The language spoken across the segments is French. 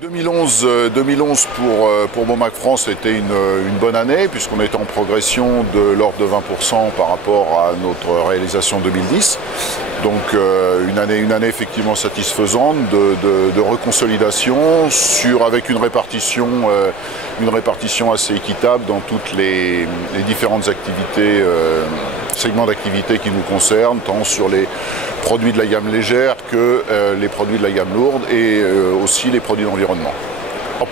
2011 pour Bomac France était une bonne année puisqu'on était en progression de l'ordre de 20% par rapport à notre réalisation 2010. Donc une année effectivement satisfaisante de reconsolidation avec une répartition assez équitable dans toutes les différentes activités, segments d'activité qui nous concernent, tant sur les produits de la gamme légère que les produits de la gamme lourde et aussi les produits d'environnement.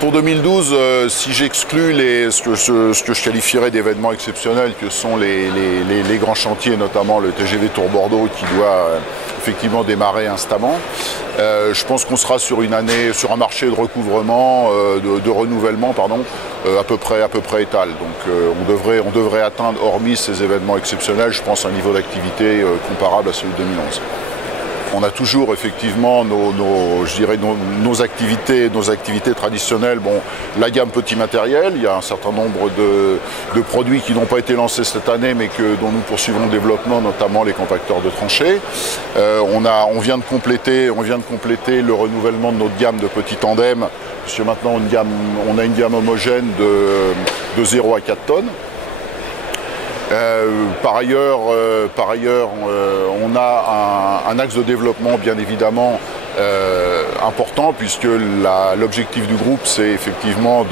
Pour 2012, si j'exclus ce que je qualifierais d'événements exceptionnels, que sont les grands chantiers, notamment le TGV Tour Bordeaux qui doit effectivement démarrer instamment, je pense qu'on sera sur un marché de recouvrement, de renouvellement, pardon, à peu près étal. Donc on devrait atteindre, hormis ces événements exceptionnels, je pense un niveau d'activité comparable à celui de 2011. On a toujours effectivement nos activités traditionnelles. Bon, la gamme petit matériel, il y a un certain nombre de produits qui n'ont pas été lancés cette année mais dont nous poursuivons le développement, notamment les compacteurs de tranchées. On vient de compléter le renouvellement de notre gamme de petits tandems, puisque maintenant on a une gamme homogène de 0 à 4 tonnes. Par ailleurs, on a un axe de développement bien évidemment important, puisque l'objectif du groupe c'est effectivement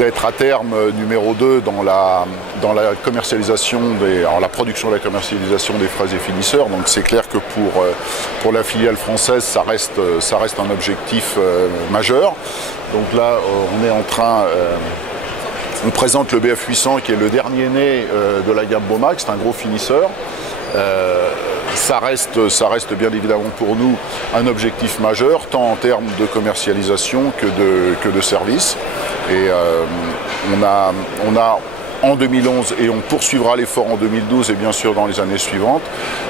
d'être à terme numéro 2 dans la commercialisation la production et la commercialisation des fraises et finisseurs. Donc c'est clair que pour la filiale française ça reste un objectif majeur. Donc là on est en train on présente le BF800 qui est le dernier né de la gamme Bomac, c'est un gros finisseur. Ça reste bien évidemment pour nous un objectif majeur, tant en termes de commercialisation que de service. Et on a en 2011, et on poursuivra l'effort en 2012 et bien sûr dans les années suivantes,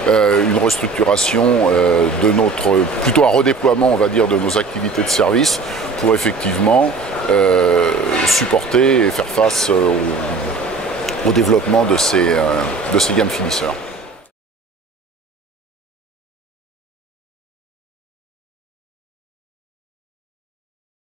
une restructuration plutôt un redéploiement on va dire de nos activités de service pour effectivement supporter et faire face au développement de ces gammes finisseurs.